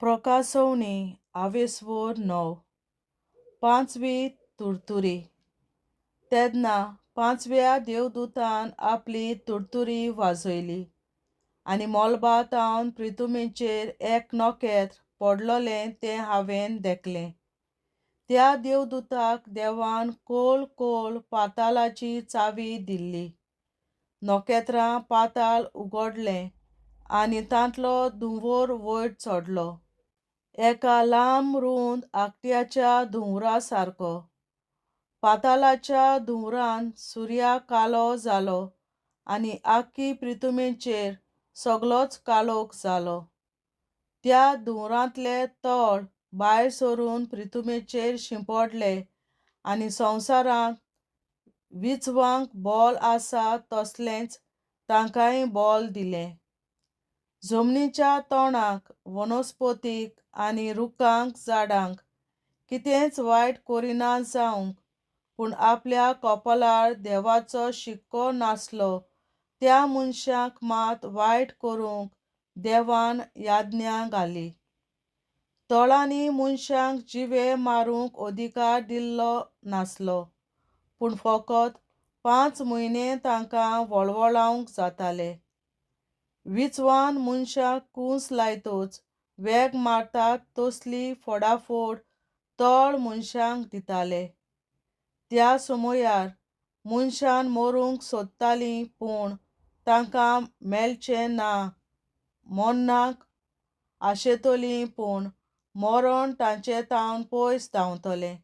प्रकाशवणी आवेसवोर 9 पांचवी तुरतुरी तेन्ना पांचव्या देवदूतान आपली तुरतुरी वाजयली आनी मोलबातावन पृथ्वीचेर एक नोकेत्र पडलोलें तें हांवें देखलें. त्या देवदूताक देवान कोल पाताळाची चावी दिल्ली. नोकेत्रां पाताळ उगडलें आनी तांतलो धुंवर वयर चडलो, एका लांब रुंद आकट्याच्या धुंवरा सारको. पाताळाच्या धुंवरान सुर्याक कालो जालो आनी आख्खी पृथ्वीचेर सगळोच काळोख जालो. त्या धुंवरांतले तळ भायर सरून पृथ्वीचेर शिंपडले आनी संवसारांत विचवांक बोल आसा तसलेंच तांकांय बोल दिलें. जमनीच्या तोंडाक, वनस्पतीक आनी रुखांक झाडांक कितेंच वायट करिना जावंक, पूण आपल्या कपाळार देवाचो शिक्को नासलो त्या मनशांक मात वायट करूंक देवान याज्ञा घाली. तळांनी मनशांक जिवे मारूंक अधिकार दिल्लो नासलो, पूण फकत 5 म्हयने तांकां वळवळावंक जाताले. विचवान मनशाक कूंस लायतच वेग मारतात तसली फोडाफोड तळ मनशांक दिताले. त्या समयार मनशान मरूंक सोदतालीं पूण तांकां मेलचें ना, मरणाक आशेतलीं पूण मरण तांचे तावन पयस धांवतलें.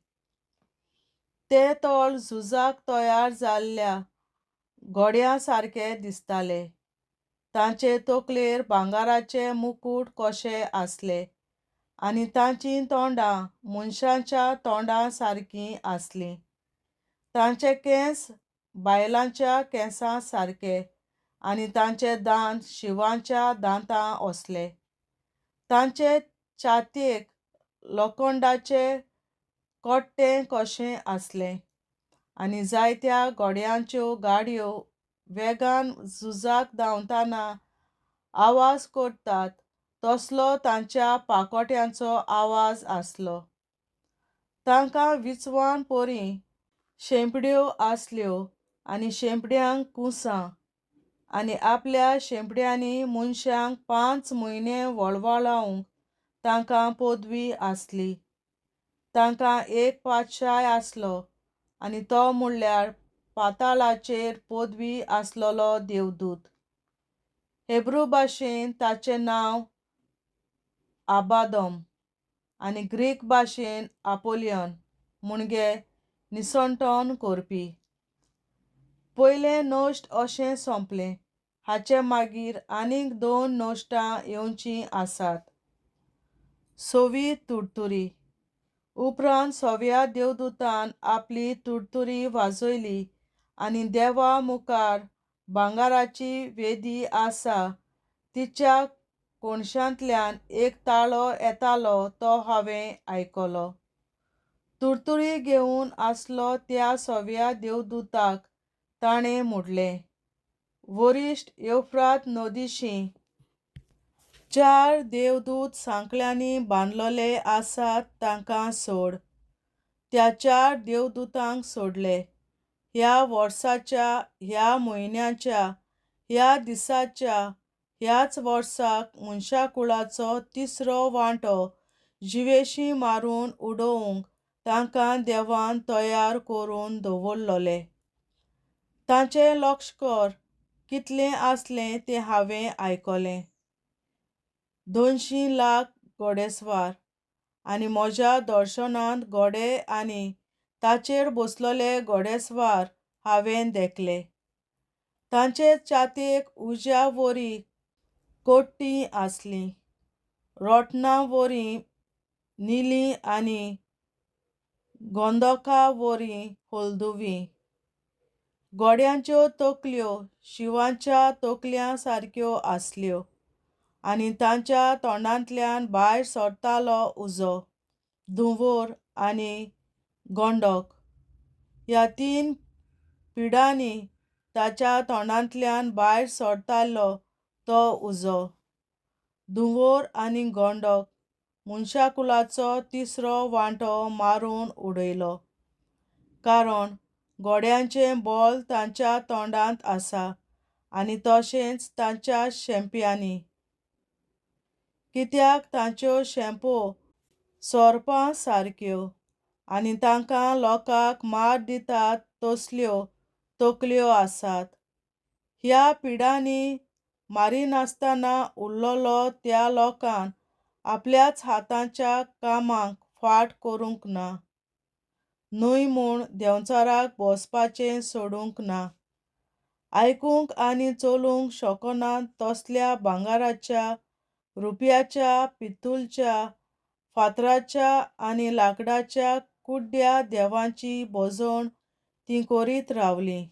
ते तळ झुजाक तयार जाल्ल्या घोड्यां सारके दिसताले. तांचे तकलेर भांगाराचे मुकूट कशे आसले आनी तांचीं तोंडां मनशांच्या तोंडां सारकीं आसलीं. तांचे केंस बायलांच्या केंसां सारके आनी तांचे दांत शिवांच्या दांतां असले. तांचे छातयेक लोखंडाचें कट्टें कशें आसलें आनी जायत्या घोड्यांच्यो गाडयो वेगान झुजाक धांवतना आवाज करतात तसलो तांच्या पाकोट्यांचो आवाज आसलो. तांकां विचवान परी शेंपड्यो आसल्यो आनी शेंपड्यांक कुसां, आनी आपल्या शेंपड्यांनी मनशांक 5 म्हयने वळवळावंक तांकां पदवी आसली. तांकां एक पातशाय आसलो आनी तो म्हणल्यार पाताळाचेर पदवी आसलोलो देवदूत. हेब्रू भाशेन ताचें नांव आबादम आनी ग्रीक भाशेन आपोलियन म्हणजे निसंटोन करपी. पयलें नश्ट अशें सोंपलें. हाचे मागीर आनीक 2 नश्टां येवचीं आसात. 6वी तुरतुरी उपरांत 6व्या देवदूतान आपली तुरतुरी वाजयली आनी देवा मुखार भांगाराची वेदी आसा तिच्या कोणशांतल्यान एक ताळो येतालो तो हांवें आयकलो. तुरतुरी घेवन आसलो त्या 6व्या देवदूताक ताणें म्हणलें, वरिश्ट युफ्रात नदीशीं 4 देवदूत सांकळ्यांनी बांदलोले आसात तांकां सोड. त्या 4 देवदूतांक सोडले. ह्या वर्साच्या, ह्या म्हयन्याच्या, ह्या दिसाच्या, ह्याच वर्साक मनशाकुळाचो 3रो वांटो जिवेशीं मारून उडोवंक तांकां देवान तयार करून दवरलोले. तांचें लश्कर कितलें आसलें तें हांवें आयकलें. 200 लाख घोडेस्वार. आनी म्हज्या दर्शनांत घोडे आनी ताचेर बसलोले घोडेस्वार हांवें देखले. तांचे छातयेक उज्या वरी कट्टीं आसलीं, रोटणां वरी निलीं आनी गंधका वरी हळदुवीं. घोड्यांच्यो तकल्यो शिवांच्या तकल्यां सारक्यो आसल्यो आनी तांच्या तोंडांतल्यान भायर सरतालो उजो, धुंवर आनी गंधक. ह्या 3 पिडांनी ताच्या तोंडांतल्यान भायर सरतालो तो उजो, धुंवर आनी गंधक मनशाकुलाचो तिसरो वांटो मारून उडयलो. कारण घोड्यांचें बोल तांच्या तोंडांत आसा आनी तशेंच तांच्या शेंप्यांनी. कित्याक तांच्यो शेंपो सोरपां सारक्यो आनी तांकां लोकांक मार दितात तसल्यो तकल्यो आसात. ह्या पिडांनी मारिनासतना उरलोलो त्या लोकांक आपल्याच हातांच्या कामांक फाट करूंक ना. न्हय म्हूण देंवचाराक बसपाचें सोडूंक ना. आयकूंक आनी चलूंक शकनात तसल्या भांगाराच्या, रुपयाच्या, पित्तूलच्या, फातराच्या आनी लांकडाच्या कुड्ड्या देवांची भोजवण तीं करीत रावलीं.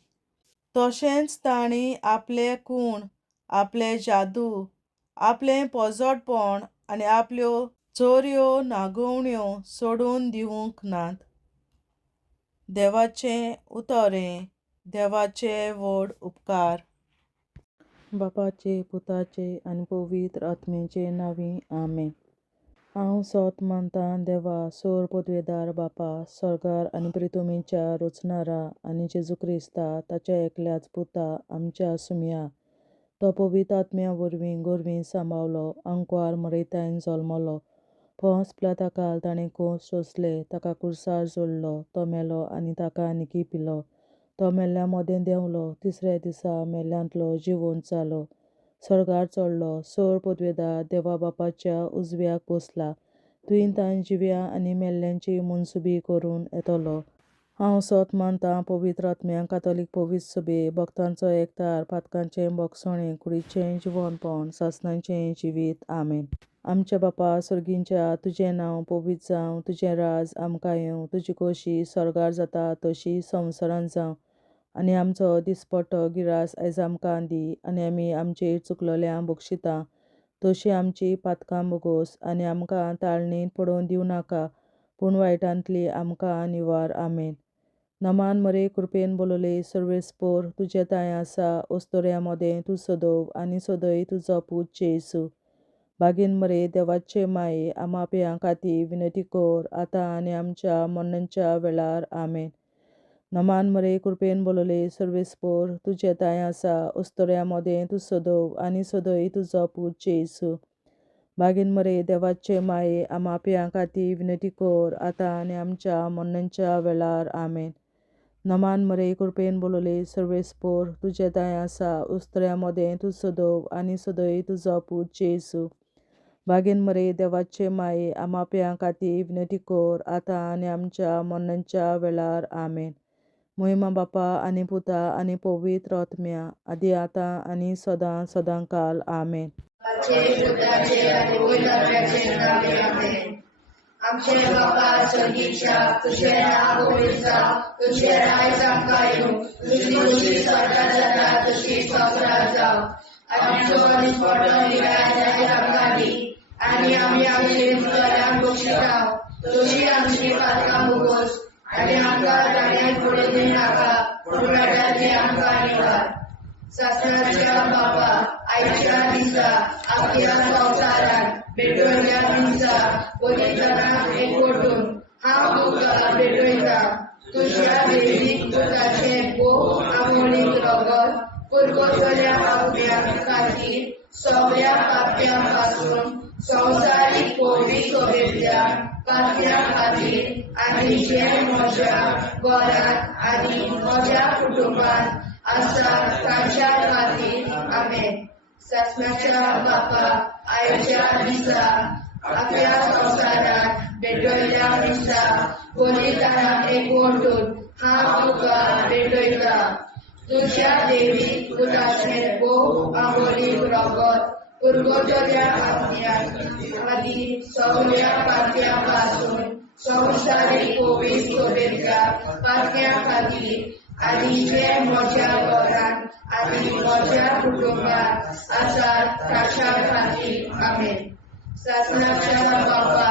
तशेंच तांणी आपले खूण, आपले जादू, आपलें पोजोडपण आनी आपल्यो चोरयो नागवण्यो सोडून दिवंक नात. देवाचें उतोरें. देवाचे व्हड उपकार. बापाचे, पुताचे आनी पवित्र आत्म्याचे नांवीं आमेन. हांव सोत मानतां देवा, सोर पदवेदार बापा, स्वर्गार आनी पृथ्वीच्या रचणारा आनी जेजू क्रिस्ता ताच्या एकल्याच पुता आमच्या सुम्या. तो पवित्र आत्म्या वरवीं गोरवीं सांबाळलो, आंकवार मरयतायन जल्मलो. पोंस पिलाताकाल ताणें खूंस सोंसले, ताका क्रुसार जोडलो, तो मेलो आनी ताका निकी पिलो. तो मेल्ल्या मोदें देंवलो, तिसऱ्या दिसा मेल्ल्यांतलो जिवंत जालो, स्वर्गार चडलो, सोर पदवेदार देवा बापाच्या उजव्याक बसला. थंय ताण जिव्या आनी मेल्ल्यांची मनसुबी करून येतलो. हांव सोत मानतां पवित्र आत्म्यांक, कातोलीक पवित्र सभे, भक्तांचो एकठार, पातकांचें भोगसणें, कुडीचें जिवंतपण, सासणाचें जिवीत. आमेन. आमच्या बापा स्वर्गींच्या, तुजें नांव पवित्र जावं, तुजें राज आमकां येवं, तुजी खोशी स्वर्गार जाता तशी संवसारांत जावं. आनी आमचो दिसपट्टो गिरास आयज आमकां दी. आनी आमी आमचेर चुकलोल्यांक बक्षिता तशी आमची पातकां बोगोस. आनी आमकां ताळणेंत पडोवन दिवं नाका, पूण वायटांतली आमकां निवार. आमेन. नमान मरे कृपेन बोलोले सर्वेस्पोर, तुजे ताय आसा ओस्तोऱ्या मोदें तूं सदोव आनी सदय तुजो पूत जेसू. बागीन मरे देवाचे माये, आमा पियां खातीर विनंती कर, आतां आनी आमच्या मरणाच्या वेळार. आमेन. नमान मरे कृपेन बोलोले सर्वेस्पोर, तुजे ताय आसा ओस्तोऱ्या मोदें तूं सदोव आनी सदय तुजो पूत जेसू. बागीन मरे देवाचे माये, आमा पियां खातीर विनंती कर, आतां आनी आमच्या मरणाच्या वेळार. आमेन. नमान मरे कृपेन बोलोले सर्वेस्पोर, तुजे ताय आसा ओस्तोऱ्या मोदें तूं सदोव आनी सदय तुजो पूत जेसू. बागीन मरे देवाचे माये, आमा पियां खातीर विनंती कर, आतां आनी आमच्या मरणाच्या वेळार. आमेन. महिमा बापा आनी पुता आनी पवित्र आत्म्या, आदी आतां आनी सदां सदांकाल. आमेन. आमचे बापा स्वर्गीच्या, तुझें नांव पवित्र जावं, तुझें राज आमकां येवं, तुजी खुशी स्वर्गार जाता तशी संवसारांत जावं. आनी आमचो दिसपट्टो गिरास आयज आमकां दी. आनी आमी आमचे चुकलोल्यांक बक्षिता तशी आमची पातकां बोगोस. आनी आमकां ताळ्यांत पडोवन दिवं नाका, पूण वायटांतली आमकां निवार. सासणाच्या बापा, आयच्या दिसा आपल्या संवसारांत भेटवयल्या दिसा पवित्रांक एकवटून हांव तुका भेटयता. तुज्या देवीक पुताचें भोव आमोणीक रगत पुरगोसल्या आत्म्या खातीर सगळ्या पाप्यां पासून संवसारीक पवित्र सभेंतल्या पाप्यां खातीर आनी जे म्हज्या घरांत आनी म्हज्या कुटुंबांत आसा तांच्या खातीर. आमेन. सासणाच्या बापा, आयच्या दिसा आपल्या संवसारांत भेटवयल्या दिसा पवित्रांक एकवटून हांव तुका भेटयता. तुज्या देवीक पुताचें भोव आमोणीक रगत पुरगोसल्या आत्म्या खातीर सगळ्या पाप्यां पासून संवसारीक पवित्र सभेंतल्या पाप्यां खातीर आनी जे म्हज्या घरांत आनी म्हज्या कुटुंबांत आसात तांच्या खातीर. आमेन. सासणाच्या बापा,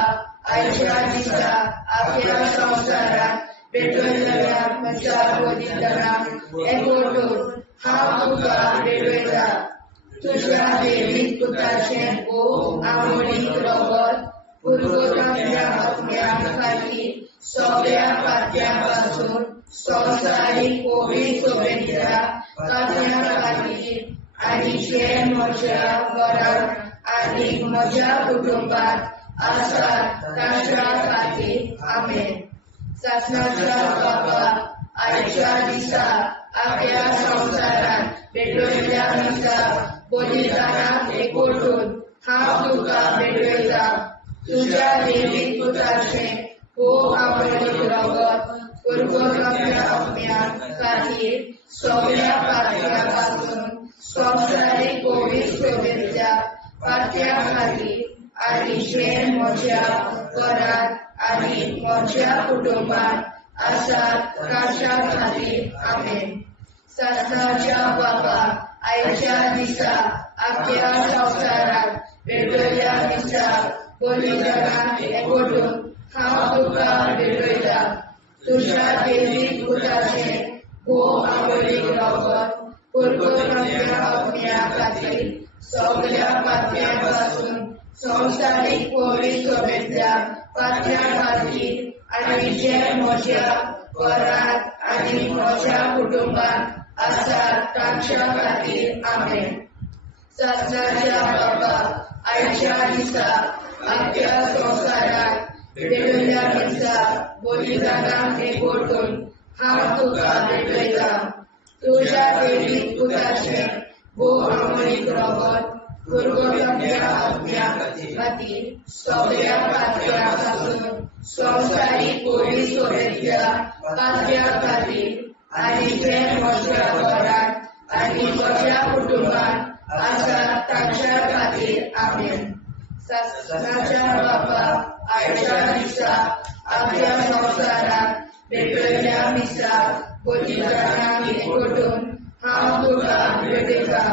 आयच्या दिसा आपल्या संवसारांत भेटवयल्या म्हज्या पवित्रांक एकवटून हांव तुका भेटयता. तुज्या देवीक पुताचें भोव आमोणीक रगत पुरगोसल्या सगळ्या पातळ्यांपासून संवसारीक कोविड शुभेच्छा पातळ्या खातीर आनी जे म्हज्या घरांत आनी म्हज्या कुटुंबात आसात तांच्या खातीर आमेन. शासनाच्या बाबा आयच्या दिसा आख्या संवसारांत पेटयल्ल्या दिसा बलिदानाक एकवटून हांव तुका भेटयता. तुज्या देवीक पुताचें खूब आवडीक रगत कुरकुरल्या आपल्या खातीर सगळ्या पातळ्यांपासून संवसारीक कोविड शुभेच्छा पातळ्या खातीर आनी जे म्हज्या घरांत आनी म्हज्या कुटुंबात आसात तांच्या खातीर आमेन. शासनाच्या बाबा आयच्या दिसा आख्या संवसारांत पेटयल्ल्या दिसा बलिदानाक एकवटून हांव तुका भेटयता. तुज्या देवीक पुताचें खूब आवडीक रगत कुरकुरल्या आपल्या खातीर सगळ्या पातळ्यांपासून संवसारीक कोविड शुभेच्छा पातळ्या खातीर आनी जे म्हज्या घरांत आनी म्हज्या कुटुंबात आसात तांच्या खातीर आमेन. शासनाच्या बाबा आयच्या दिसा आख्या संवसारांत पेटयल्ल्या दिसा बलिदानाक एकवटून हांव तुका भेटयता. तुज्या देवीक पुताचें खूब आवडीक रगत कुरकुरल्या आपल्या खातीर सगळ्या पातळ्यांपासून संवसारीक कोविड शुभेच्छा पातळ्या खातीर आनी जे म्हज्या घरांत आनी म्हज्या कुटुंबात आसात तांच्या खातीर आमेन. शासनाच्या बाबा आयच्या दिसा आख्या संवसारांत पेटयल्ल्या दिसा बलिदानाक एकवटून हांव तुका भेटयता.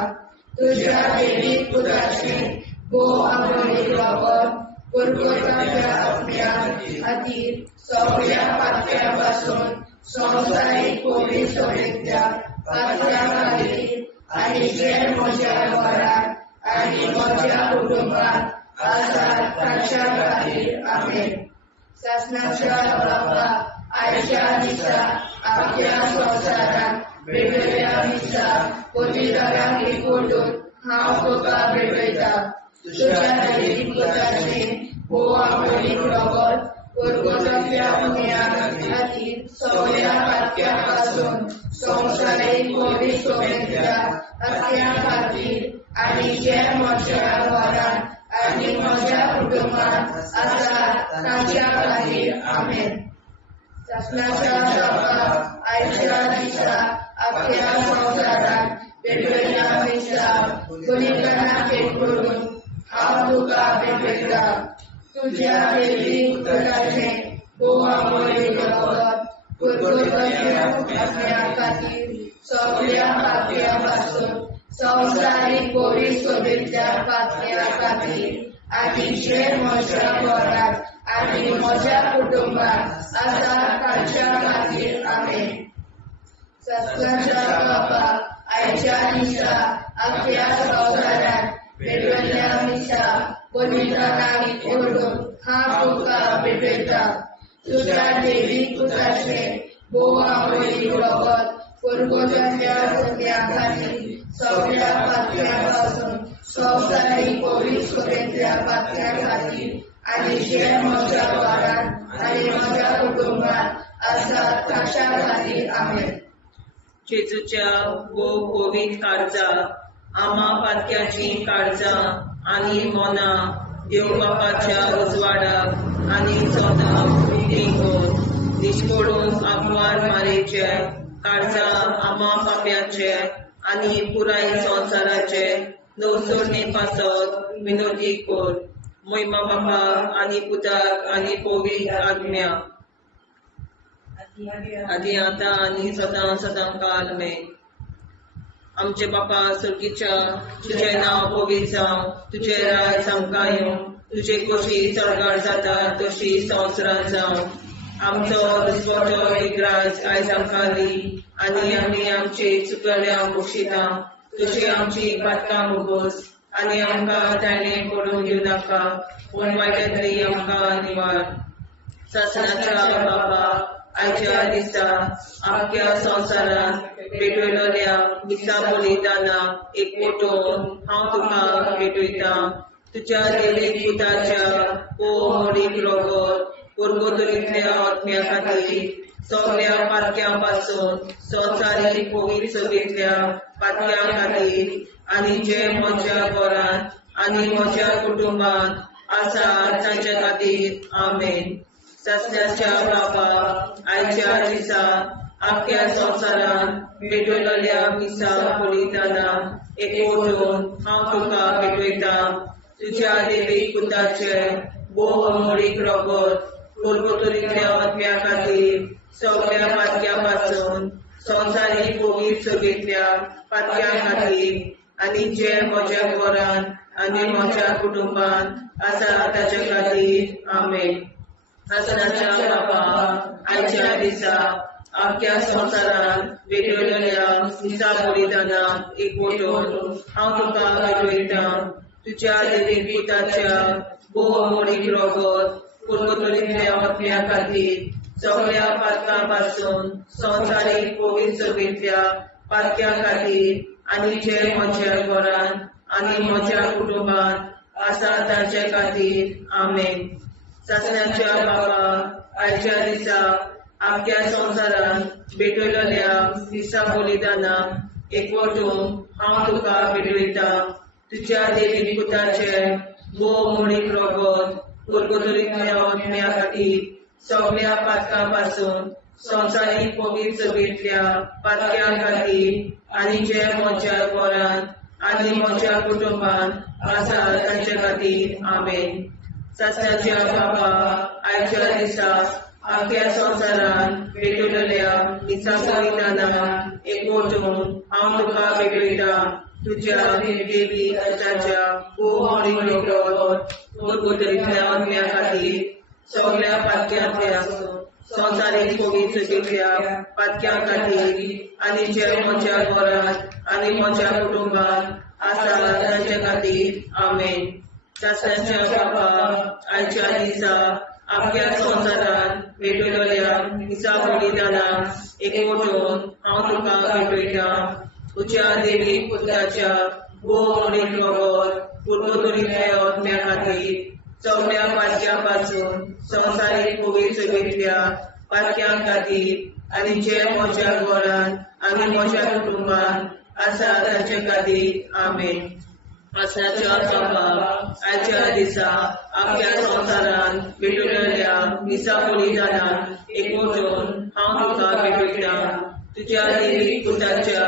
तुज्या देवीक पुताचें खूब आवडीक रगत कुरकुरल्या आपल्या खातीर सगळ्या पातळ्यांपासून संवसारीक कोविड शुभेच्छा पातळ्या खातीर आनी जे म्हज्या घरांत आनी म्हज्या कुटुंबात आसात तांच्या खातीर आमेन. शासनाच्या बाबा आयच्या दिसा आख्या संवसारांत पेटयल्ल्या दिसा बलिदानाक एकवटून हांव तुका भेटयता. तुज्या देवीक पुताचें खूब आवडीक रगत कुरकुरल्या आपल्या खातीर सगळ्या पातळ्यांपासून संवसारीक कोविड शुभेच्छा पातळ्या खातीर आनी जे म्हज्या घरांत आनी म्हज्या कुटुंबात आसात तांच्या खातीर आमेन. शासनाच्या बाबा आयच्या दिसा आख्या संवसारांत पेटयल्ल्या दिसा बलिदानाक एकवटून हांव तुका भेटयता. तुज्या देवीक पुताचें खूब आवडीक रगत कुरकुरल्या आपल्या खातीर सगळ्या पातळ्यांपासून संवसारीक कोविड शुभेच्छा पातळ्या खातीर आनी जे म्हज्या घरांत आनी म्हज्या कुटुंबात आसात तांच्या खातीर आमेन. शासनाच्या बाबा आयच्या दिसा आख्या संवसारांत पेटयल्ल्या दिसा बलिदानाक एकवटून हांव तुका भेटयता. तुज्या देवीक पुताचें खूब आवडीक रगत कुरकुरल्या आपल्या खातीर सगळ्या पातळ्यांपासून संवसारीक कोविड शुभेच्छा पातळ्या खातीर आनी जे म्हज्या घरांत आनी म्हज्या कुटुंबात आसात तांच्या खातीर आमेन. जेजूच्या कोविड काळजा आम्हा पातक्याची काळजा आनी मोना देव बापाच्या उजवाडाक आनी सोदाक विधी दिश्कोडून आग्वार मारेचे काळजा आम्हा पाप्याचे आनी पुराय संवसाराचे नवसोडणे पासत विनोदी कोर. महिमा बापा आनी पुताक आनी पवित्र आज्ञा आदी आतां आनी सदां सदां काल में. आमचे बापा सर्गीच्या तुझे नाव पवित्र जावं, तुझे राज आमकां येवं, तुझे कशी चडगाड जाता तशी संवसारांत जावं. आमचो रुजवटो एक राज आयज आमकां दी आनी आमी आमचे चुकल्यांक बक्षिता. तुजी आमची पातकां मुगोस आनी आमकां ताणें पडून दिवं नाका, पूण वायटांतली आमकां निवार. ससनाच्या बाबा आयच्या दिसा आख्या संवसारान भेटयलोल्या दिसा बलिदाना एकवटून हांव तुका भेटयता तुज्या देवीक पुताच्या मोडीक रगत पुर्गोतरींतल्या आत्म्या खातीर सगळ्या पातक्यां पासून संवसारीक पवित्र सभेंतल्या पातक्यां खातीर आनी जे म्हज्या घरांत आनी म्हज्या कुटुंबांत आसा तांच्या खातीर आमेन. ससण्याच्या बाबा आयच्या दिसा आख्या संवसारान भेटयलोल्या दिसा बलिदाना एकवटून हांव तुका भेटयता तुज्या देवीक पुताचे मोडीक रगत पुर्गोतरींतल्या आत्म्या खातीर सगळ्या पातक्यां पासून संवसारीक पवित्र सभेंतल्या पातक्यां खातीर आनी जे म्हज्या घरांत आनी म्हज्या कुटुंबांत आसा ताचे खातीर आमेन. ससनाच्या बाबा आयच्या दिसा आख्या संवसारान भेटयलोल्या दिसा बलिदाना एकवटून हांव तुका भेटयता तुज्या देवीक पुताच्या मोडीक रगत पुर्गोतरींतल्या आत्म्या खातीर सगळ्या पातकां पासून संवसारीक पवित्र सभेंतल्या पातक्यां खातीर आनी जे म्हज्या घरांत आनी म्हज्या कुटुंबांत आसा तांचे खातीर आमेन. ससण्याच्या बाबा आयच्या दिसा आख्या संवसारान भेटयलोल्या दिसा बलिदाना एकवटून हांव तुका भेटयता तुज्या देवीक पुताचे मोडीक रगत पुर्गोतरींतल्या आत्म्या खातीर सगळ्या पातकां पासून संवसारीक पवित्र सभेंतल्या पातक्यां खातीर आनी जे म्हज्या घरांत आनी म्हज्या कुटुंबांत आसा तांचे खातीर आमेन. ससण्याच्या बाबा आयच्या दिसा आख्या संवसारान भेटयलोल्या दिसा बलिदाना एकवटून हांव तुका भेटयता तुज्या देवीक पुताच्या मोडीक रगत पुर्गोतरींतल्या आत्म्या खातीर सगळ्या पातक्यांतल्या संवसारीक पवित्र सभेंतल्या पातक्यां खातीर आनी जे म्हज्या घरांत आनी म्हज्या कुटुंबांत आसा तांचे खातीर आमेन. ससण्याच्या बाबा आयच्या दिसा आख्या संवसारान भेटयलोल्या दिसा बलिदाना एकवटून हांव तुका भेटयता तुज्या देवीक पुताच्या मोडीक रगत पुर्गोतरींतल्या आत्म्या खातीर सगळ्या पातक्यां पासून संवसारीक पवित्र सभेंतल्या पातक्यां खातीर आनी जे म्हज्या घरांत आनी म्हज्या कुटुंबांत आसा तांचे खातीर आमेन. ससण्याच्या बाबा आयच्या दिसा आख्या संवसारान भेटयलोल्या दिसा बलिदाना एकवटून हांव तुका भेटयता तुज्या देवीक पुताच्या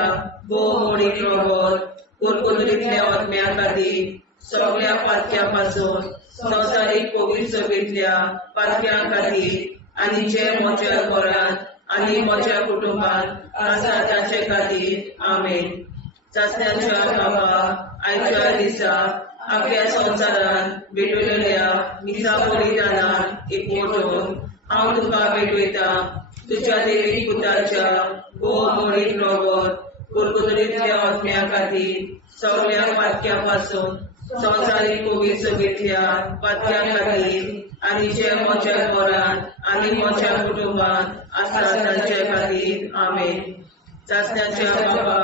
मोडीक रगत पुर्गोतरींतल्या आत्म्या खातीर सगळ्या पातक्यां पासून संवसारीक पवित्र सभेंतल्या पातक्यां खातीर आनी जे म्हज्या घरांत आनी म्हज्या कुटुंबांत आसा तांचे खातीर आमेन. ससण्याच्या बाबा आयच्या दिसा आख्या संवसारान भेटयलोल्या दिसा बलिदाना एकवटून हांव तुका भेटयता तुज्या देवीक पुताच्या मोडीक रगत पुर्गोतरींतल्या आत्म्या खातीर सगळ्या पातक्यां पासून संवसारीक पवित्र सभेंतल्या पातक्यां खातीर आनी जे म्हज्या घरांत आनी म्हज्या कुटुंबांत आसा तांचे खातीर आमेन. ससण्याच्या बाबा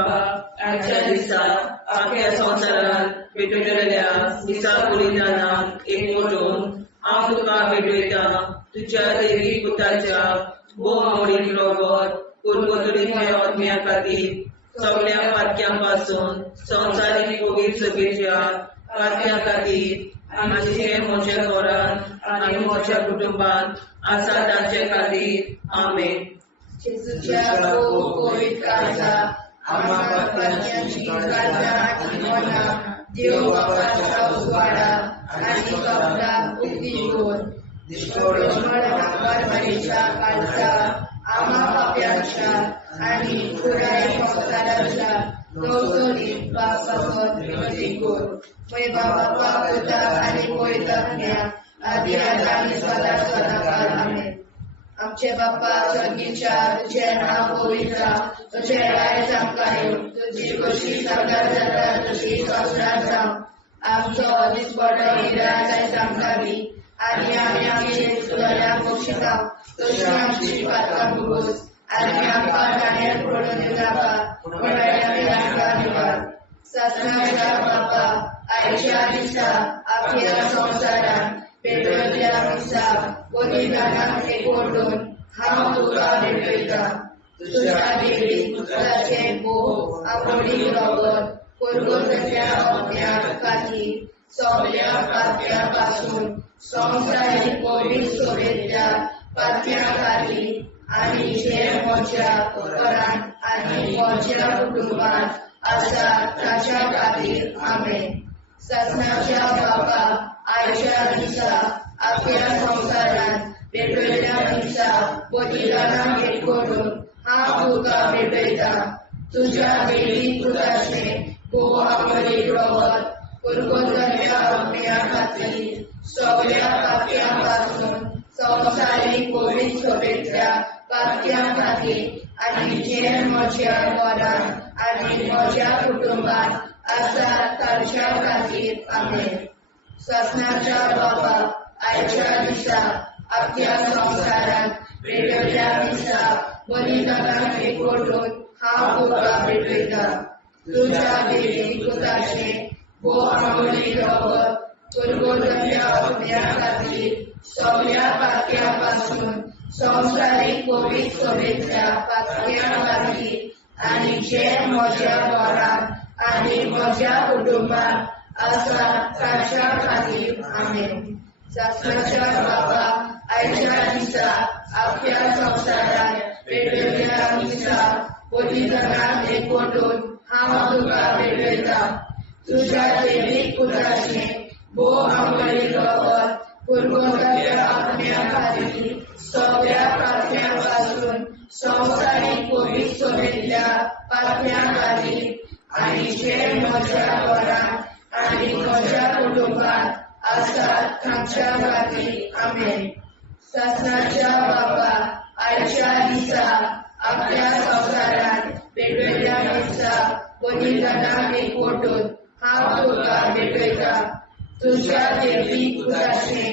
आयच्या दिसा आख्या संवसारान भेटयलोल्या दिसा बलिदाना एकवटून हांव तुका भेटयता तुज्या देवीक पुताच्या मोडीक रगत पुर्गोतरींतल्या आत्म्या खातीर सगळ्या पातक्यां पासून संवसारीक पवित्र सभेंतल्या पातक्यां खातीर आनी जे म्हज्या घरांत आनी म्हज्या कुटुंबांत आसा तांचे खातीर आमेन. जेजूच्या पवित्र काळजा आम्हा पातकांची काळजा आनी मना देव बापाच्या उजवाडा आनी कपडा उक्ती दोन परमेच्या काळजा आम्हा पाप्यांच्या आनी पुराय संसाराच्या नवसोनीत पापासोन विनती कर. पळय बाबा करता आनी पळयता आदी आनी सदा सदाकाळ आमेन. आमचे बाप्पा स्वर्गीच्या तुझे नाव पवित्र तुझे राय आमकां येवं तुजी कशी सगळ्यात जाता तशी संसारांत जावं. आमचो दिसपडो हिराय आमकां दी आणि आम्ही आमचे तुला पोषिता तशी आमची पात्र भोगोस आणि आमका जाण्यात पडून दिला ससनाच्या बापा आईच्या दिसा आपल्या संसारात पेटवल्या दिसा बलिदानात एकवटून हांव तुका भेटयता तुझ्या देवी पुत्राचे भोग आवडी रगत पुरगोतल्या अज्ञात खाती सगळ्या पात्यापासून संसारिक पवित्र सोबेच्या पात्या खाती आणि जे म्हज्या घरांत आणि म्हज्या कुटुंबात आसा ताच्या खातीर आमेन. ससनाच्या बापा आयच्या दिसा आपल्या संसारात पेटयल्या दिसा बलिदानाक एकवटून हांव तुका भेटयता तुझ्या देवी पुत्राचे भोग आवडी रगत पुरगोतल्या अज्ञा खातीर सगळ्या पात्यापासून संसारिक पवित्र सोबेच्या पात्या खातीर आणि जे म्हज्या घरांत आणि म्हज्या कुटुंबात आसा ताच्या खातीर आमेन. ससनाच्या बापा आयच्या दिसा आपल्या संसारात पेटयल्या दिसा बलिदानाक एकवटून हांव तुका भेटयता तुझ्या देवी पुत्राचे भोग आवडी रगत पुरगोतल्या अज्ञा खातीर सगळ्या पात्यापासून संसारिक पवित्र सोबेच्या पात्या खातीर आणि जे म्हज्या घरांत आणि म्हज्या कुटुंबात आसा ताच्या खातीर आमेन. ससनाच्या बापा आयच्या दिसा आपल्या संसारात पेटयल्या दिसा बलिदानाक एकवटून हांव तुका भेटयता तुझ्या देवी पुत्राचे भोग आवडी रगत पुरगोतल्या अज्ञा खातीर सगळ्या पात्यापासून संसारिक पवित्र सोबेच्या पात्या खातीर आणि जे म्हज्या घरांत आणि म्हज्या कुटुंबात आसा ताच्या खातीर आमेन. ससनाच्या बापा आयच्या दिसा आपल्या संसारात पेटयल्या दिसा बलिदानाक एकवटून हांव तुका भेटयता तुझ्या देवी पुत्राचे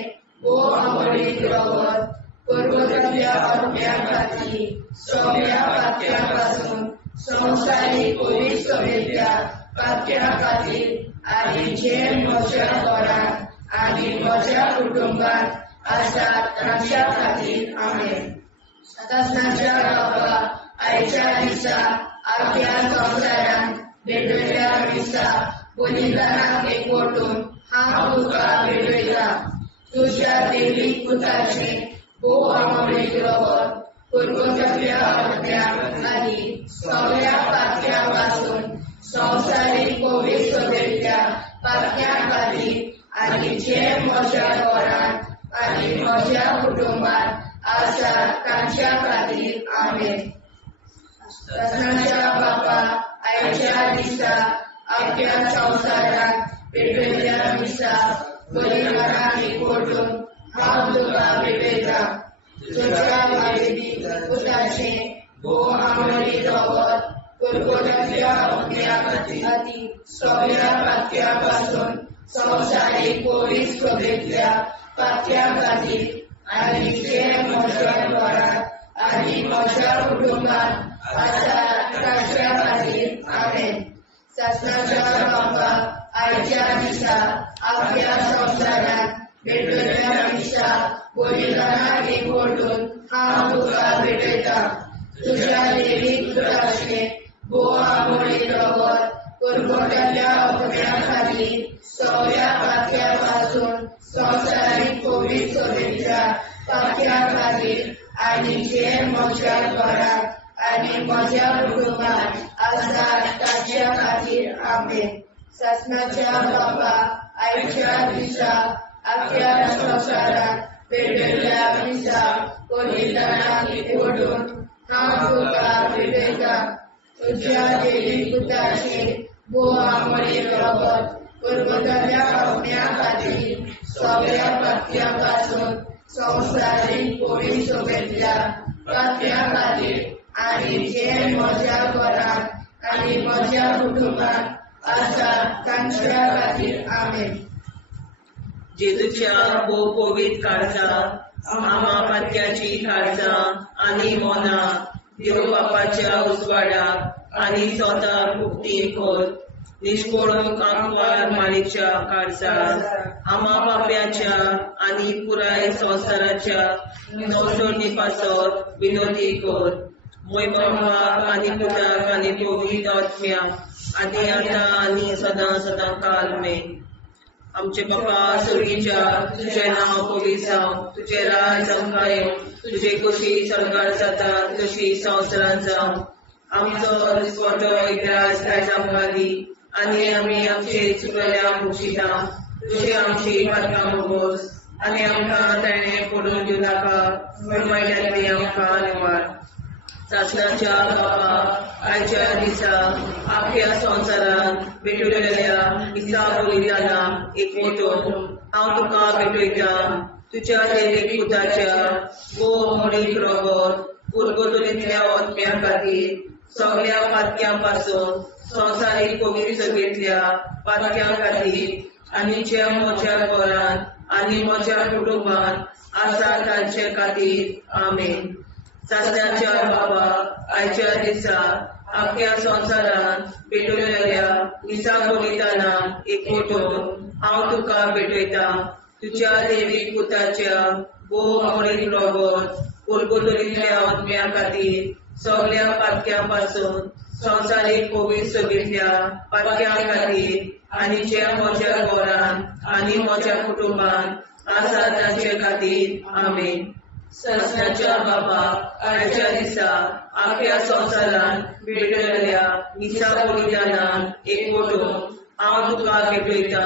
भोग आवडी रगत पुरगोतल्या अज्ञा खातीर सगळ्या पात्यापासून संसारिक पवित्र सोबेच्या पात्या खातीर आणि जे म्हज्या घरांत आणि म्हज्या कुटुंबात आसा ताच्या खातीर आमेन. ससनाच्या बापा आयच्या दिसा आपल्या संसारात पेटयल्या दिसा बलिदानाक एकवटून हांव तुका भेटयता तुझ्या देवी पुत्राचे भोग आवडी रगत पुरगोतल्या अज्ञा खातीर सगळ्या पात्यापासून संसारिक पवित्र सोबेच्या पात्या खातीर आणि जे म्हज्या घरांत आणि म्हज्या कुटुंबात आसा ताच्या खातीर आमेन. ससनाच्या बापा आयच्या दिसा आपल्या संसारात पेटयल्या दिसा बलिदानाक एकवटून हांव तुका भेटयता तुझ्या देवी पुत्राचे भोग आवडी रगत पुरगोतल्या अज्ञा खातीर सगळ्या पात्यापासून संसारिक पवित्र सोबेच्या पात्या खातीर आणि जे म्हज्या घरांत आणि म्हज्या कुटुंबात आसा ताच्या खातीर आमेन. ससनाच्या बापा आयच्या दिसा आपल्या संसारात पेटयल्या दिसा बलिदानाक एकवटून हांव तुका भेटयता तुझ्या देवी पुत्राचे भोग आवडी रगत पुरगोतल्या अज्ञा खातीर सगळ्या पात्यापासून संसारिक पवित्र सोबेच्या पात्या खातीर आणि जे म्हज्या घरांत आणि म्हज्या कुटुंबात आसा ताच्या खातीर आमेन. ससनाच्या बापा आयच्या दिसा आपल्या संसारात पेटयल्या दिसा बलिदानाक एकवटून हांव तुका भेटयता तुझ्या देवी पुत्राचे भोग आवडी रगत पुरगोतल्या अज्ञा खातीर सगळ्या पात्यापासून संसारिक पवित्र सोबेच्या पात्या खातीर आणि जे म्हज्या घरांत आणि म्हज्या कुटुंबात आसा तांच्या खातीर आमेन. जेजूच्या भोव पवित्र काळजा आमा पातक्याची काळजा आनी मोना देव बापाच्या उजवाडाक आनी स्वता मुक्ती कोर निष्कोळूंक आंकवार माळेच्या काळजात आमा पाप्याच्या आनी पुराय संवसाराच्या नवसोनी पासत विनोदी कोर मोय बापाक आनी पुताक आनी पवित्र आत्म्याक आनी आतां आनी सदां सदां काल मे आमचे बापा सुर्गीच्या तुझे नाव पवित्र जावं तुझे राज आमकां येवं तुझे कशी सरकार जाता तशी संवसारांत जावं आमचो दिसवटो एकदांच आयज आमकां दी आनी आमी आमचे चुकल्यांक बक्षिता तुझे आमची पातकां मोगोस आनी आमकां ताणें पडून दिवं नाका वायट्यांतली आमकां निवाड सासणाच्या बापा आयच्या दिसा आख्या संवसारांत भेटलेल्या दिसा बलिदानाक एक मोठोन हांव तुका भेटयता तुज्या देवीक पुताच्या भोव मोडीक रगत उरगतुलींतल्या आत्म्या खातीर सगळ्या पातक्यां पासून संवसारीक पवित्र सभेंतल्या पातक्यां खातीर आनी जे म्हज्या घरांत आनी म्हज्या कुटुंबांत आसा तांचे खातीर आमेन सासण्याच्या बाबा आयच्या दिसा आख्या संवसारांत भेटलेल्या दिसा बलिदानाक एक मोठोन हांव तुका भेटयता तुज्या देवीक पुताच्या भोव मोडीक रगत उरगतुलींतल्या आत्म्या खातीर सगळ्या पातक्यां पासून संवसारीक पवित्र सभेंतल्या पातक्यां खातीर आनी जे म्हज्या घरांत आनी म्हज्या कुटुंबांत आसा तांचे खातीर आमेन सासण्याच्या बाबा आयच्या दिसा आख्या संवसारांत भेटलेल्या दिसा बलिदानाक एक मोठोन हांव तुका भेटयता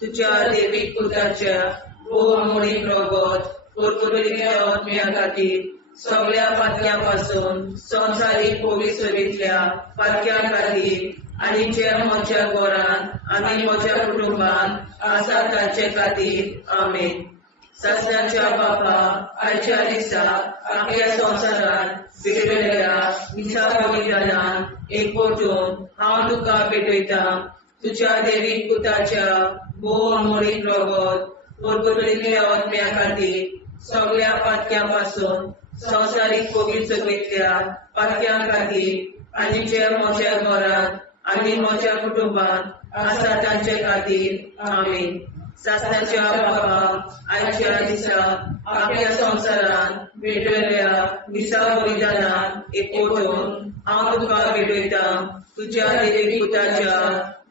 तुज्या देवीक पुताच्या भोव मोडीक रगत उरगतुलींतल्या आत्म्या खातीर सगळ्या पातक्यां पासून संवसारीक पवित्र सभेंतल्या पातक्यां खातीर आनी जे म्हज्या घरांत आनी म्हज्या कुटुंबांत आसा तांचे खातीर आमेन सासण्याच्या बापा आयच्या दिसा आख्या संवसारांत भेटलेल्या दिसा बलिदानाक एक मोठोन हांव तुका भेटयता तुज्या देवीक पुताच्या भोव मोडीक रगत उरगतुलींतल्या आत्म्या खातीर सगळ्या पातक्यां पासून संवसारीक पवित्र सभेंतल्या पातक्यां खातीर आनी जे म्हज्या घरांत आनी म्हज्या कुटुंबांत आसा तांचे खातीर आमेन सासण्याच्या बाबा आयच्या दिसा आख्या संवसारांत भेटलेल्या दिसा बलिदानाक एक मोठोन हांव तुका भेटयता तुज्या देवीक पुताच्या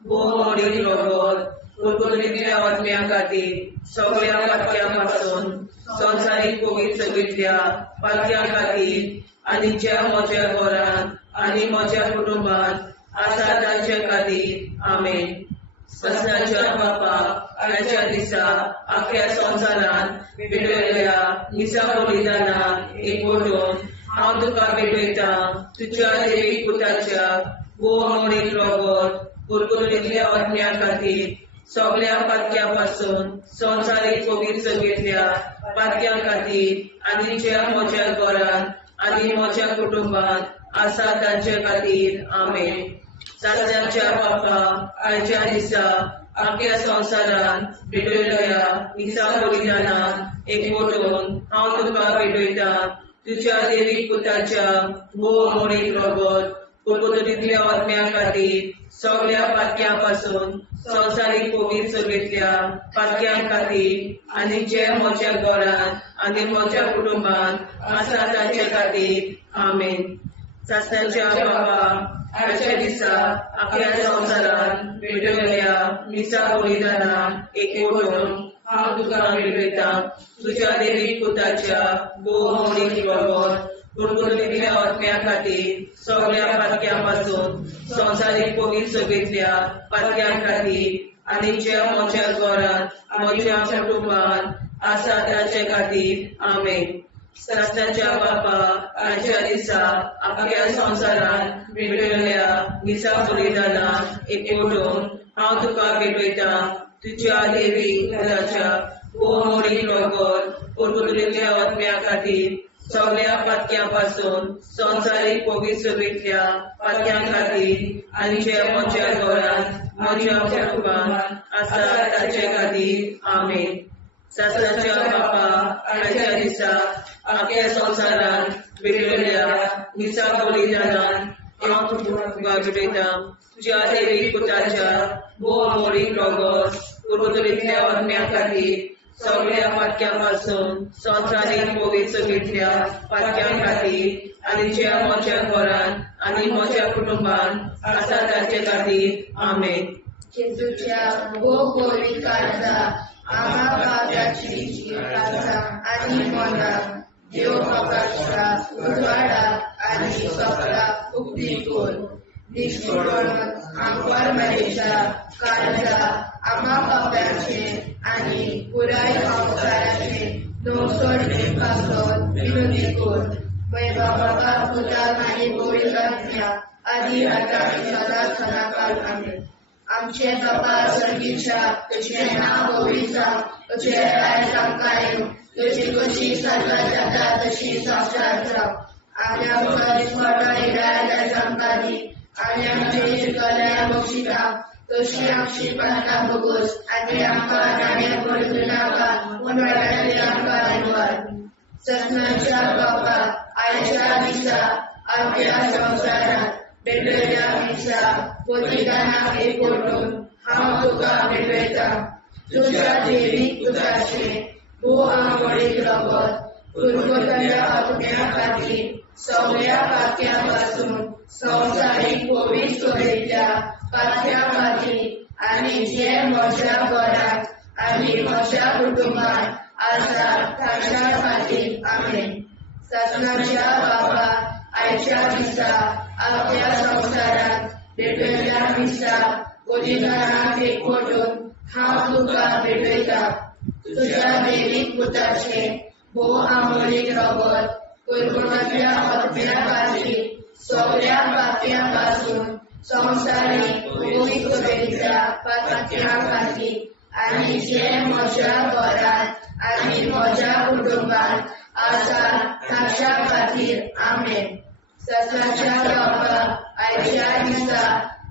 भोव मोडीक रगत उरगतुलींतल्या आत्म्या खातीर सगळ्या पातक्यां पासून संवसारीक पवित्र सभेंतल्या पातक्यां खातीर आनी ज्या म्हज्या घरांत आनी म्हज्या कुटुंबांत आसा तांचे खातीर आमेन सासण्याच्या बापा आयच्या दिसा आख्या संवसारांत भेटलेल्या दिसा बलिदानाक एक मोठोन हांव तुका भेटयता तुज्या देवीक पुताच्या भोव मोडीक रगत उरगतुलींतल्या आत्म्या खातीर सगळ्या पातक्यां पासून संवसारीक पवित्र सभेंतल्या पातक्यां खातीर आनी जे म्हज्या घरांत आनी म्हज्या कुटुंबांत आसा तांचे खातीर आमेन सासण्याच्या बापा आयच्या दिसा आख्या संवसारांत भेटलेल्या दिसा बलिदानाक एक मोठोन हांव तुका भेटयता तुज्या देवीक पुताच्या भोव मोडीक रगत उरगतुलींतल्या आत्म्या खातीर सगळ्या पातक्यां पासून संवसारीक पवित्र सभेंतल्या पातक्यां खातीर आनी जे म्हज्या घरांत आनी म्हज्या कुटुंबांत आसा तांचे खातीर आमेन सासण्याच्या बाबा आयच्या दिसा आख्या संवसारांत भेटलेल्या दिसा बलिदानाक एक मोठोन हांव तुका भेटयता तुज्या देवीक पुताच्या भोव मोडीक रगत उरगतुलींतल्या आत्म्या खातीर सगळ्या पातक्यां पासून संवसारीक पवित्र सभेंतल्या पातक्यां खातीर आनी जे म्हज्या घरांत म्हज्या कुटुंबांत आसा तांचे खातीर आमेन सासण्याच्या बापा आयच्या दिसा आख्या संवसारांत भेटलेल्या दिसा बलिदानाक एक मोठोन हांव तुका भेटयता तुज्या देवीक पुताच्या भोव मोडीक रगत उरगतुलींतल्या आत्म्या खातीर सगळ्या पातक्यां पासून संवसारीक पवित्र सभेंतल्या पातक्यां खातीर आनी जे म्हज्या घरांत म्हज्या कुटुंबांत आसा तांचे खातीर आमेन शासनाच्या बापा आयच्या दिसा आख्या संवसारात भेटलेल्या निसा बलिदानान हांव तुका भेटयता तुज्या दैवीक पुताच्या भोव मोडीक रगत पुर्वतरीतल्या आत्म्या खातीर सगळ्या पातक्यां पासून संवसारीक पवित्रतेंतल्या पातक्यां खातीर आनी ज्या म्हज्या घरान आनी म्हज्या कुटुंबान आसा ताचे खातीर आमेन. जेजूच्या भोव काळजा आम्हा पाप्याची काळजा आनी मनाक देव बापाच्या उजवाडा आनी सपला उक्ती कर. निश्चितपण आमकां मेळच्या काळजा आम्हा पाप्याचे आनी पुराय संवसाराचे नवसोडणे पासत विनोदी कर. बाबा पुताक आनी पवित्रात्म्या आदी आतां आनी सदांच सदांकाळ आमेन. आमचे बाबा सर्गीच्या तुझे नाव पवित्र जावं, तुझे राय जावं, तुझी कशी सगळ्या जाता तशी संवसारांत जावं. आनी आमकां दिसपट्टो इराय जावंका दी आनी आमचे शिकल्या बक्षिता तशी आमची प्रार्थना भोगोस आनी आमकां नाणे पडूं नाका पूण वाटायली आमकां दिवार. सत्नाच्या बापा आयच्या दिसा आमच्या संवसारांत भेटलेल्या दिसा बलिदानाक एकवटून हांव तुका भेटयता. तुज्या दैवीक पुताचे भोव आंबोळीक रगत पुर्वतल्या आत्म्या खातीर सगळ्या पातक्यां पासून संवसारीक पवित्रतेंतल्या पातक्यां खातीर आनी जे म्हज्या घरांत आनी म्हज्या कुटुंबान आसा ताच्या खातीर आमेन. सत्नाच्या बापा आयच्या दिसा आख्या संवसारांत भेटलेल्या दिसा बलिदानाक एकवटून हांव तुका भेटयता. तुज्या दैवीक पुताचे भोव आंबोळीक रगत पुर्वतल्या आत्म्या खातीर सगळ्या पातक्यां पासून संवसारीक पवित्रतेंतल्या पातक्यां खातीर आनी जे म्हज्या घरांत आनी म्हज्या कुटुंबान आसा ताच्या खातीर आमेन. सत्नाच्या बापा आयच्या दिसा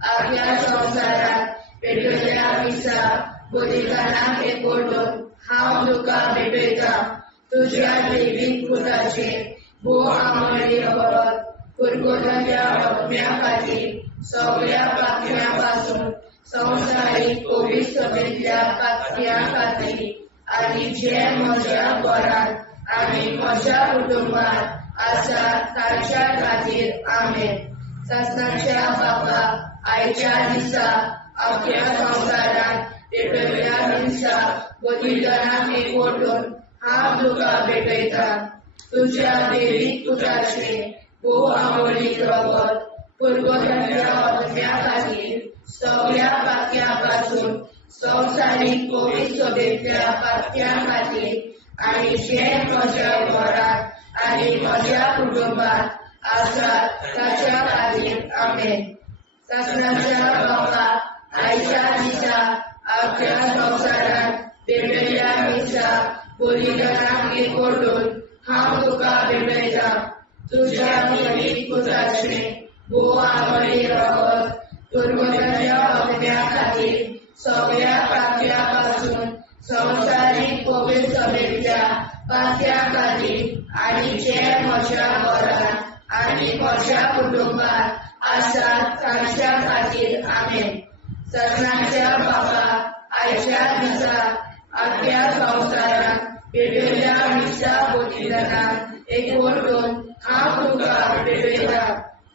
आख्या संवसारांत भेटलेल्या दिसा बलिदानाक एकवटून हांव तुका भेटयता. तुज्या दैवीक पुताचे भोव आंबोळीक रगत पुर्वतल्या आत्म्या खातीर सगळ्या पातक्यां पासून संवसारीक पवित्रतेंतल्या पातक्यां खातीर आनी जे म्हज्या घरांत आनी म्हज्या कुटुंबान आसा ताच्या खातीर आमेन. सत्नाच्या बापा आयच्या दिसा आख्या संवसारांत भेटलेल्या दिसा बलिदानाक एकवटून हांव तुका भेटयता. तुज्या दैवीक पुताचे भोव आंबोळीक रगत पुर्वतल्या आत्म्या खातीर सगळ्या पातक्यां पासून संवसारीक पवित्रतेंतल्या पातक्यां खातीर आनी जे म्हज्या घरांत आनी म्हज्या कुटुंबान आसा ताच्या खातीर आमेन. सत्नाच्या बापा आयच्या दिसा आख्या संवसारांत भेटलेल्या दिसा बलिदानाक एकवटून हांव तुका भेटयता. तुज्या दैवीक पुताचे भोव आंबोळीक रगत पुर्वतल्या आत्म्या खातीर सगळ्या पातक्यां पासून संवसारीक पवित्रतेंतल्या पातक्यां खातीर आनी जे म्हज्या घरांत आनी म्हज्या कुटुंबान आसा ताच्या खातीर आमेन. सत्नाच्या बापा आयच्या दिसा आख्या संवसारांत भेटलेल्या दिसा बलिदानाक एकवटून हांव तुका भेटयता.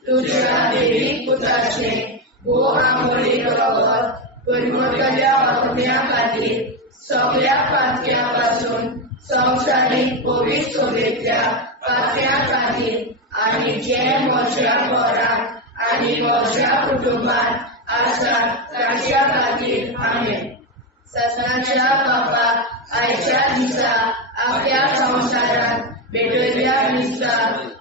तुज्या दैवीक पुताचे भोव आंबोळीक रगत पुर्वतल्या आत्म्या खातीर सगळ्या पातक्यां पासून संवसारीक पवित्रतेंतल्या पातक्यां खातीर आनी जे म्हज्या घरांत आनी म्हज्या कुटुंबान आसा ताच्या खातीर आमेन. सत्नाच्या बापा आयच्या दिसा आख्या संवसारांत भेटलेल्या दिसा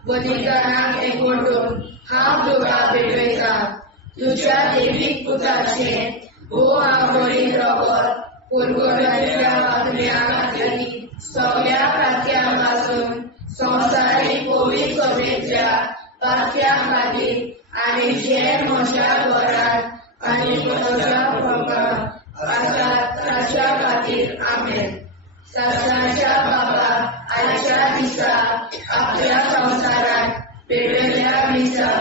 बलिदानाक एकवटून हांव तुका भेटयता. तुज्या दैवीक पुताचे भोव आंबोळीक रगत पुर्वतल्या आत्म्या खातीर सगळ्या पातक्यां पासून संवसारीक पवित्रतेंतल्या पातक्यां खातीर आनी जे म्हज्या घरांत आनी म्हज्या कुटुंबान आसा ताच्या खातीर आमेन. सासणाच्या बाबा आजच्या दिसा आपल्या संसारात पेटलेल्या विसा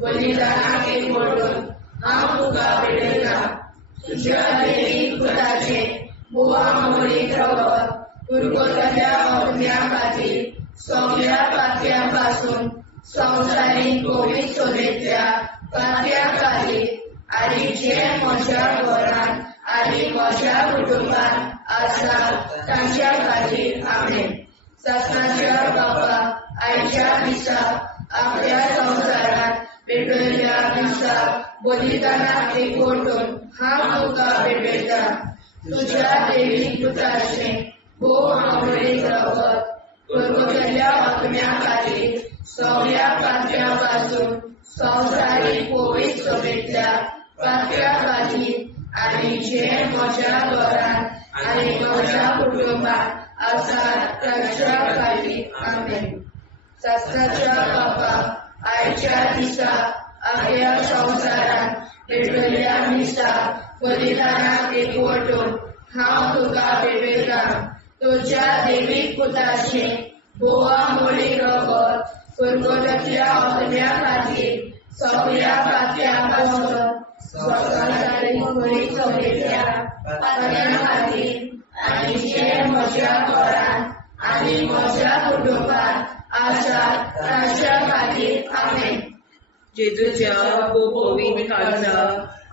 बलिदानाक एक ओढून हांव तुका पेटयता तुज्या दैवीक पुताचे बुवा मोडीत रगत पुरगोतल्या अग्न्या खातीर सगळ्या पातयां संवसारीक कोवीड सोबेतल्या पातया खातीर आनी जे म्हज्या घरांत आनी म्हज्या कुटुंबांत आसा तांच्या खातीर आमेन. सासणाच्या बाबा आयच्या दिसा आपल्या संसारात पेटयल्ल्या दिसा बलिदानाक एकवटून हांव तुका पेटयता तुज्या दैवीक पुताचे भोव आवडीत रगत पुरगोतल्या अग्न्या खातीर सगळ्या पातयां संवसारीक कोवीड सोबेतल्या पातया खातीर आनी जे म्हज्या घरांत आनी म्हज्या कुटुंबांत आसा तांच्या खातीर आमेन. सासणाच्या बाबा आयच्या दिसा आपल्या संसारात पेटयल्ल्या दिसा बलिदानाक एकवटून हांव तुका पेटयता तुज्या दैवीक पुताचे बोवा मोडी रगत पुरगोतल्या अग्न्या खातीर सगळ्या पातयां संवसारीक कोवीड सोबेतल्या पातया खातीर आनी जे म्हज्या घरांत आनी म्हज्या कुटुंबांत आसा तांच्या खातीर आमेन. जेजूच्या पवित्र काळजा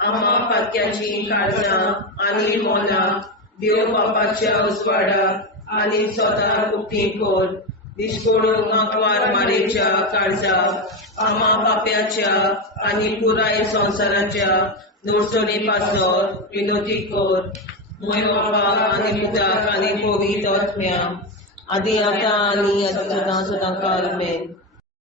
आम्हा पातक्याची काळजा आनी मोला देव बापाच्या उजवाडाक आनी स्वता मुक्ती कोर निष्पळून आंकवार मारेच्या काळजा आम्हा पाप्याच्या आनी पुराय संवसाराच्या नोडसोडी पासत विनोदी कोर मोय बापाक आनी पुताक आनी पवित्र आत्म्या आदी आतां आनी सदां सदां काल आमेन.